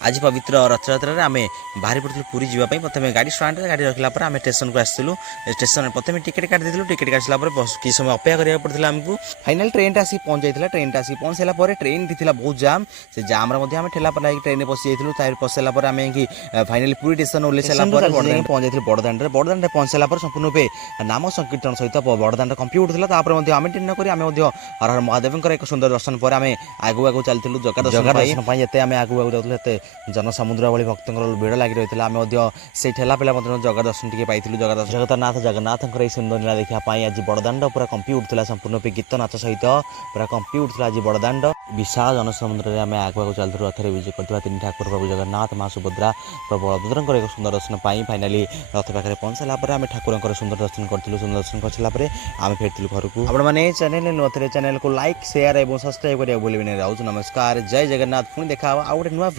आज पवित्र रथयात्रा आम बाहरी पड़ू पूरी जावाई प्रथम गाड़ी स्टाण्ड गाड़ी रखला आम स्टेशन को आसलु स्टेशन प्रथम टिकेट काटिदेलु टिकेट काट सारा कि समय अपेक्षा करा पड़ा आमको फाइनाल ट्रेन आसी पहुंच जाता ट्रेन आसी पहुंच सारापर ट्रेन थी बहुत जाम से जाम आम ठेला पड़ा ट्रेन पशि जाइलु पशि सारापर आम फाइनाली पूरी स्टेशन ओल्ले सारापर पहुंच जाइए बड़दाण्ड बड़दाण्ड पहुंच सारापर संपूर्ण रूपे नाम संकीर्तन सहित बड़दाण्ड कंप्ली उठूला आम टी नक हर हर महादेव एक सुंदर दर्शन पर आम आगू आगू चलू जगह दर्शन जिते आम आगू आगू जाते जनसमुद्र भाई भक्त भिड़ लगी रही है आम से ठेला पेला जगह दर्शन टे पाई जगन्नाथ जगन्नाथ सुंदर नीला देखापी आज बड़दाण्ड पूरा कंपी उठूला संपूर्ण रूपे गीत नाच सहित पूरा कंपी उठूला आज बड़दाण्ड विशाल जनसमुद्र में आम आगू आगू चलू रथରେ विजय करता तीन ठाकुर प्रभु जगन्नाथ माँ सुभद्रा प्रभु बलभद्र एक सुंदर दर्शन पाई फाइनाली रथ पाखे पहुंच सारापर आम ठाकुर सुंदर दर्शन करूँ सुंदर दर्शन कर सारापर आम फेरलु घर को आपने चैनल नुआ चैनल को लाइक शेयर और सब्सक्राइब करा भूलें। नमस्कार जय जगन्नाथ पुणी देखा आउ गोटे नुआ